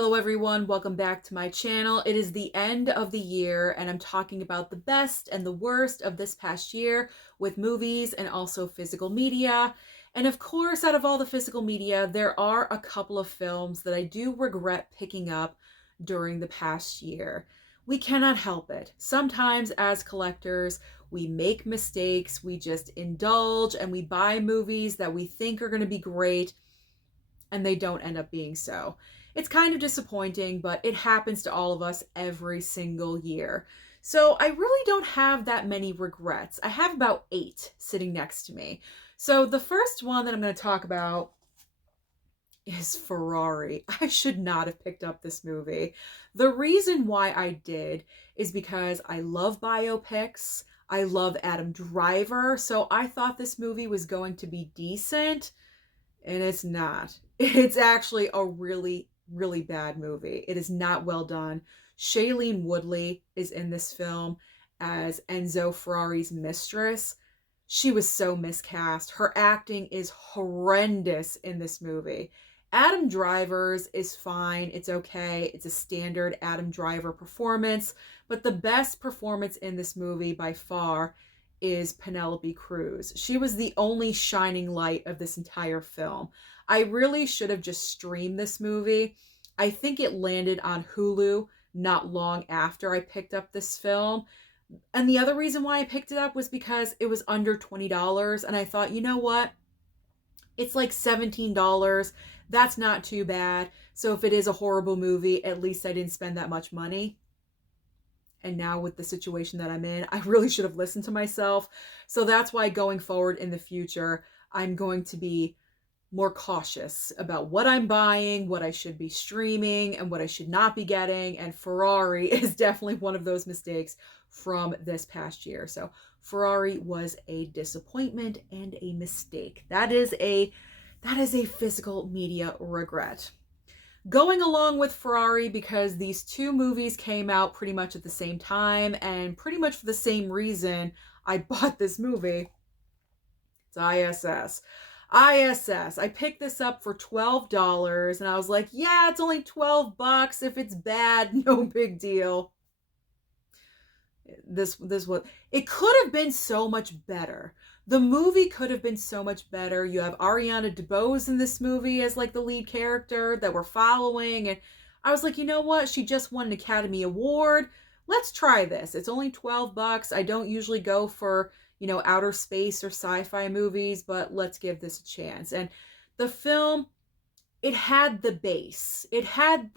Hello everyone, welcome back to my channel. It is the end of the year and I'm talking about the best and the worst of this past year with movies and also physical media. And of course, out of all the physical media, there are a couple of films that I do regret picking up during the past year. We cannot help it. Sometimes as collectors, we make mistakes, we just indulge and we buy movies that we think are going to be great and they don't end up being so. It's kind of disappointing, but it happens to all of us every single year. So I really don't have that many regrets. I have about 8 sitting next to me. So the first one that I'm going to talk about is Ferrari. I should not have picked up this movie. The reason why I did is because I love biopics. I love Adam Driver. So I thought this movie was going to be decent, and it's not. It's actually a really, really bad movie. It is not well done. Shailene Woodley is in this film as Enzo Ferrari's mistress. She was so miscast. Her acting is horrendous in this movie. Adam Driver's is fine. It's okay. It's a standard Adam Driver performance. But the best performance in this movie by far is Penelope Cruz. She was the only shining light of this entire film. I really should have just streamed this movie. I think it landed on Hulu not long after I picked up this film. And the other reason why I picked it up was because it was under $20. And I thought, you know what? It's like $17. That's not too bad. So if it is a horrible movie, at least I didn't spend that much money. And now with the situation that I'm in, I really should have listened to myself. So that's why going forward in the future, I'm going to be more cautious about what I'm buying, what I should be streaming, and what I should not be getting. And Ferrari is definitely one of those mistakes from this past year. So Ferrari was a disappointment and a mistake. That is a physical media regret. Going along with Ferrari, because these two movies came out pretty much at the same time and pretty much for the same reason I bought this movie, it's ISS. ISS. I picked this up for $12 and I was like, yeah, it's only $12. If it's bad, no big deal. This was, it could have been so much better. The movie could have been so much better. You have Ariana DeBose in this movie as like the lead character that we're following, and I was like, you know what? She just won an Academy Award. Let's try this. It's only $12. I don't usually go for, outer space or sci-fi movies, but let's give this a chance. And the film, it had the base. It had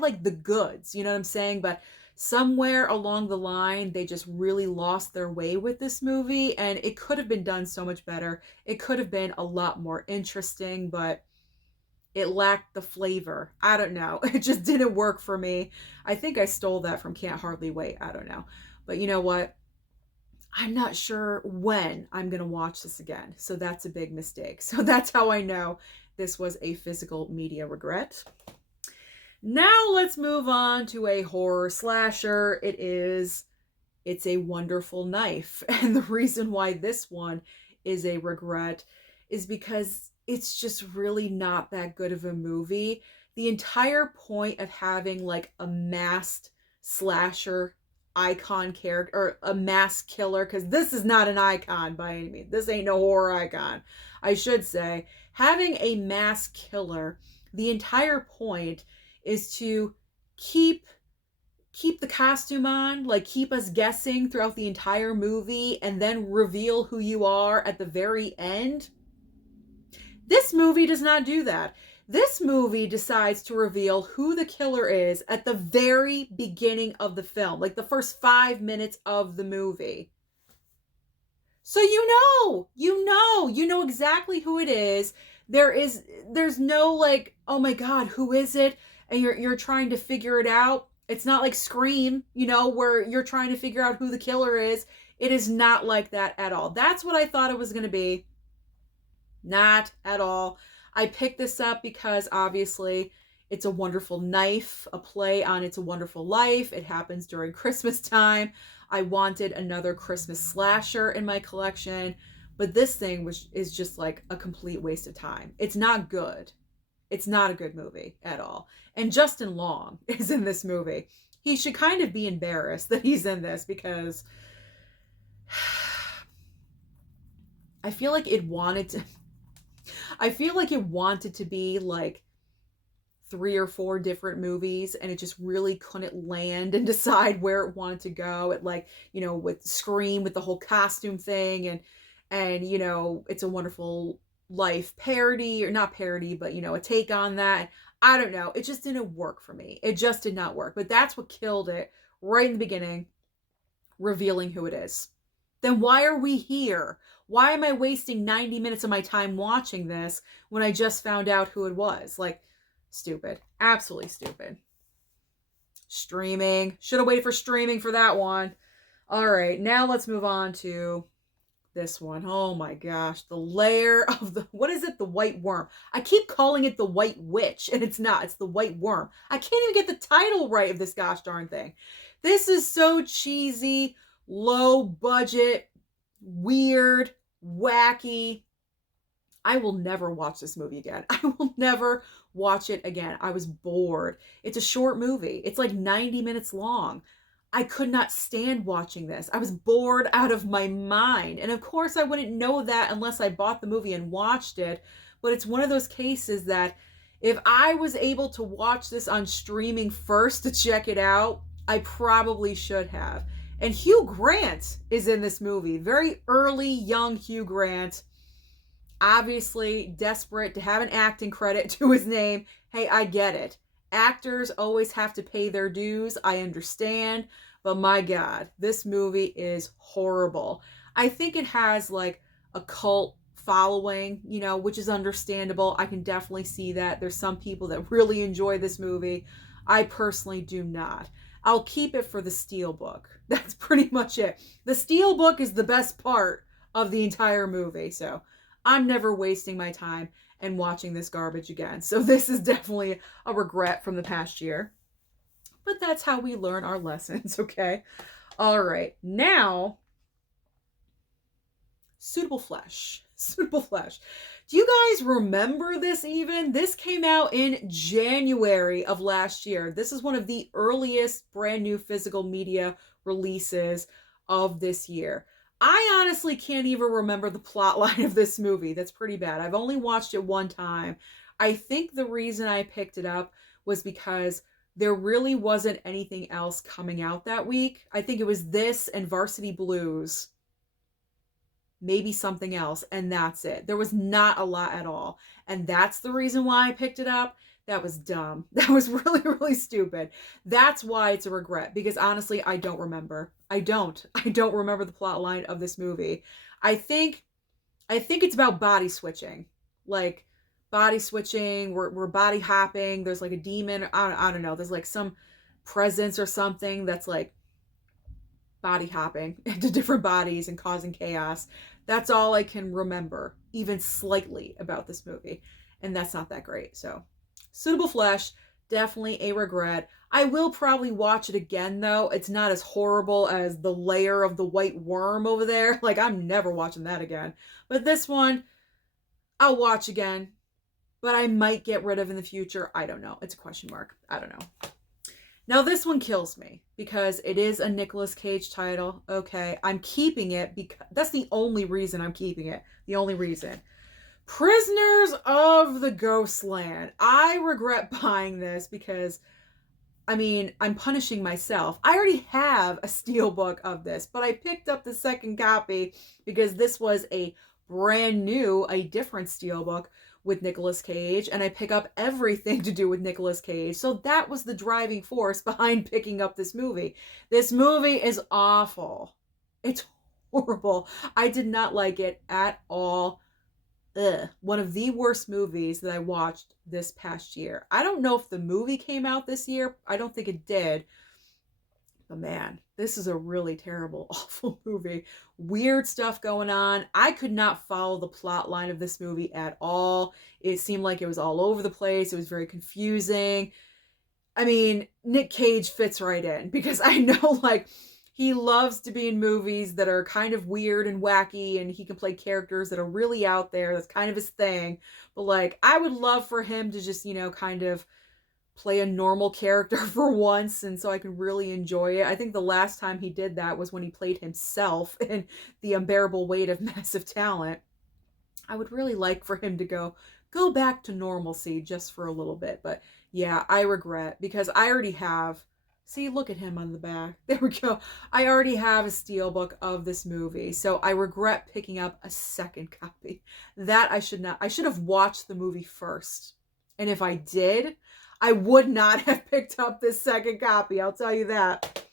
like the goods, you know what I'm saying? But somewhere along the line, they just really lost their way with this movie, and it could have been done so much better. It could have been a lot more interesting, but it lacked the flavor. I don't know. It just didn't work for me. I think I stole that from Can't Hardly Wait. I don't know. But you know what? I'm not sure when I'm going to watch this again. So that's a big mistake. So that's how I know this was a physical media regret. Now let's move on to a horror slasher. It's a Wonderful Knife. And the reason why this one is a regret is because it's just really not that good of a movie. The entire point of having like a masked slasher icon character, or a masked killer, because this is not an icon by any means. This ain't no horror icon. I should say, having a masked killer, the entire point is to keep the costume on, like keep us guessing throughout the entire movie and then reveal who you are at the very end. This movie does not do that. This movie decides to reveal who the killer is at the very beginning of the film, like the first 5 minutes of the movie. So you know exactly who it is. There's no like, oh my God, who is it? And you're trying to figure it out. It's not like Scream, where you're trying to figure out who the killer is. It is not like that at all. That's what I thought it was going to be. Not at all. I picked this up because obviously It's a Wonderful Knife, a play on It's a Wonderful Life. It happens during Christmas time. I wanted another Christmas slasher in my collection, but this thing is just like a complete waste of time. It's not good. It's not a good movie at all. And Justin Long is in this movie. He should kind of be embarrassed that he's in this because I feel like it wanted to I feel like it wanted to be like 3 or 4 different movies, and it just really couldn't land and decide where it wanted to go. It, like, you know, with Scream, with the whole costume thing, and you know, It's a Wonderful Life parody, or not parody, but you know, a take on that. I don't know, it just didn't work for me. It just did not work. But that's what killed it right in the beginning, revealing who it is. Then why are we here? Why am I wasting 90 minutes of my time watching this when I just found out who it was? Like, stupid. Absolutely stupid. Streaming. Should have waited for streaming for that one. All right, now let's move on to this one. Oh my gosh. The lair of the, what is it? The white worm. I keep calling it the white witch, and it's not. It's the white worm. I can't even get the title right of this gosh darn thing. This is so cheesy, low budget, weird, wacky. I will never watch this movie again. I will never watch it again. I was bored. It's a short movie. It's like 90 minutes long. I could not stand watching this. I was bored out of my mind. And of course I wouldn't know that unless I bought the movie and watched it. But it's one of those cases that if I was able to watch this on streaming first to check it out, I probably should have. And Hugh Grant is in this movie. Very early, young Hugh Grant. Obviously desperate to have an acting credit to his name. Hey, I get it. Actors always have to pay their dues. I understand. But my God, this movie is horrible. I think it has like a cult following, you know, which is understandable. I can definitely see that. There's some people that really enjoy this movie. I personally do not. I'll keep it for the Steelbook. That's pretty much it. The Steelbook is the best part of the entire movie. So I'm never wasting my time and watching this garbage again. So this is definitely a regret from the past year. But that's how we learn our lessons, okay? All right. Now, Suitable Flesh. Suitable Flesh. Do you guys remember this even? This came out in January of last year. This is one of the earliest brand new physical media releases of this year. I honestly can't even remember the plot line of this movie. That's pretty bad. I've only watched it one time. I think the reason I picked it up was because there really wasn't anything else coming out that week. I think it was this and Varsity Blues. Maybe something else, and that's it. There was not a lot at all. And that's the reason why I picked it up. That was dumb. That was really, really stupid. That's why it's a regret, because honestly, I don't remember. I don't remember the plot line of this movie. I think it's about body switching. Like, body switching, we're body hopping, there's like a demon, I don't know, there's like some presence or something that's like body hopping into different bodies and causing chaos. That's all I can remember, even slightly, about this movie. And that's not that great. So, Suitable Flesh, definitely a regret. I will probably watch it again, though. It's not as horrible as the lair of the white worm over there. Like, I'm never watching that again. But this one, I'll watch again. But I might get rid of in the future. I don't know. It's a question mark. I don't know. Now, this one kills me because it is a Nicolas Cage title. Okay, I'm keeping it because that's the only reason I'm keeping it. The only reason. Prisoners of the Ghostland. I regret buying this because, I mean, I'm punishing myself. I already have a steelbook of this, but I picked up the second copy because this was a brand new, a different steelbook with Nicolas Cage, and I pick up everything to do with Nicolas Cage. So that was the driving force behind picking up this movie. This movie is awful. It's horrible. I did not like it at all. Ugh. One of the worst movies that I watched this past year. I don't know if the movie came out this year. I don't think it did. But man, this is a really terrible, awful movie. Weird stuff going on. I could not follow the plot line of this movie at all. It seemed like it was all over the place. It was very confusing. I mean, Nick Cage fits right in because I know, like, He loves to be in movies that are kind of weird and wacky, and he can play characters that are really out there. That's kind of his thing. But like, I would love for him to just, kind of play a normal character for once, and so I can really enjoy it. I think the last time he did that was when he played himself in The Unbearable Weight of Massive Talent. I would really like for him to go back to normalcy just for a little bit. But yeah, I regret, because I already have, see, look at him on the back. There we go. I already have a steelbook of this movie. So I regret picking up a second copy. That I should not. I should have watched the movie first. And if I did, I would not have picked up this second copy. I'll tell you that.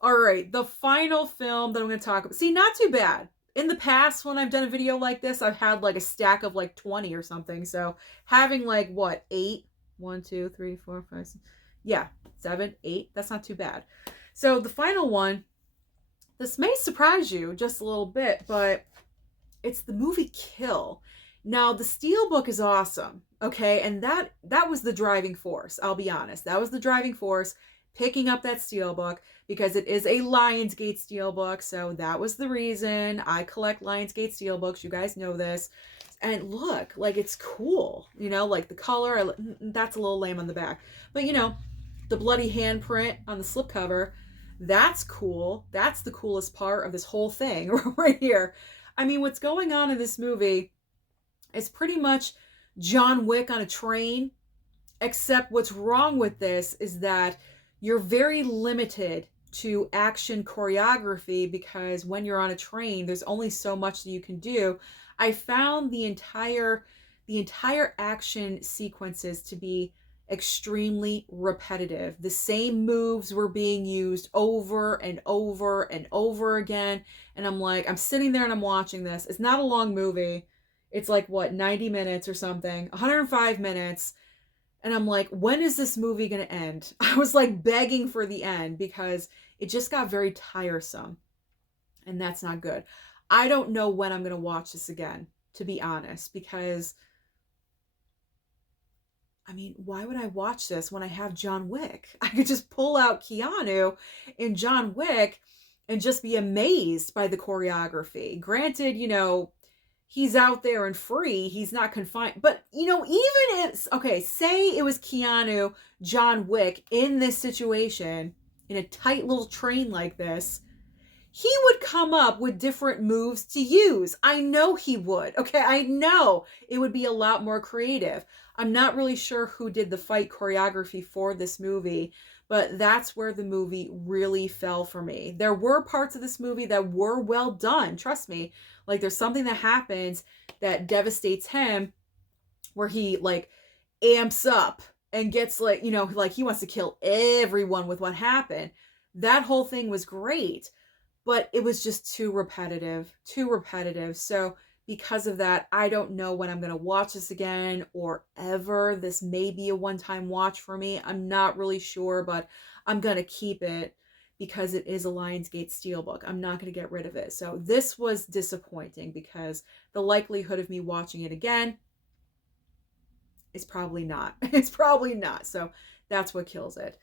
All right, the final film that I'm going to talk about. See, not too bad. In the past, when I've done a video like this, I've had like a stack of like 20 or something. So having like what, 8? 1, 2, 3, 4, 5, 6. Yeah, 7, 8. That's not too bad. So the final one, this may surprise you just a little bit, but it's the movie Kill. Now, the steelbook is awesome, okay? And that was the driving force, I'll be honest. That was the driving force, picking up that steelbook, because it is a Lionsgate steelbook, so that was the reason. I collect Lionsgate steelbooks, you guys know this. And look, like, it's cool, like the color, that's a little lame on the back. But, the bloody handprint on the slipcover, that's cool. That's the coolest part of this whole thing right here. I mean, what's going on in this movie is pretty much John Wick on a train, except what's wrong with this is that you're very limited to action choreography, because when you're on a train, there's only so much that you can do. I found the entire action sequences to be extremely repetitive. The same moves were being used over and over and over again. And I'm like, I'm sitting there and I'm watching this. It's not a long movie. It's like, what, 90 minutes or something, 105 minutes. And I'm like, when is this movie going to end? I was like begging for the end, because it just got very tiresome. And that's not good. I don't know when I'm going to watch this again, to be honest, because, I mean, why would I watch this when I have John Wick? I could just pull out Keanu in John Wick and just be amazed by the choreography. Granted, he's out there and free. He's not confined. But, even if, okay, say it was Keanu, John Wick in this situation, in a tight little train like this, he would come up with different moves to use. I know he would. Okay, I know it would be a lot more creative. I'm not really sure who did the fight choreography for this movie, but that's where the movie really fell for me. There were parts of this movie that were well done, trust me. Like, there's something that happens that devastates him, where he like amps up and gets like, like he wants to kill everyone with what happened. That whole thing was great, but it was just too repetitive. So because of that, I don't know when I'm going to watch this again or ever. This may be a one-time watch for me. I'm not really sure, but I'm going to keep it because it is a Lionsgate steelbook. I'm not going to get rid of it. So this was disappointing, because the likelihood of me watching it again is probably not. It's probably not. So that's what kills it.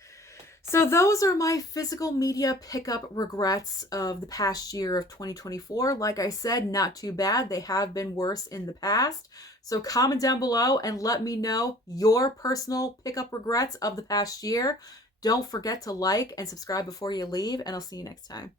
So those are my physical media pickup regrets of the past year of 2024. Like I said, not too bad. They have been worse in the past. So comment down below and let me know your personal pickup regrets of the past year. Don't forget to like and subscribe before you leave, and I'll see you next time.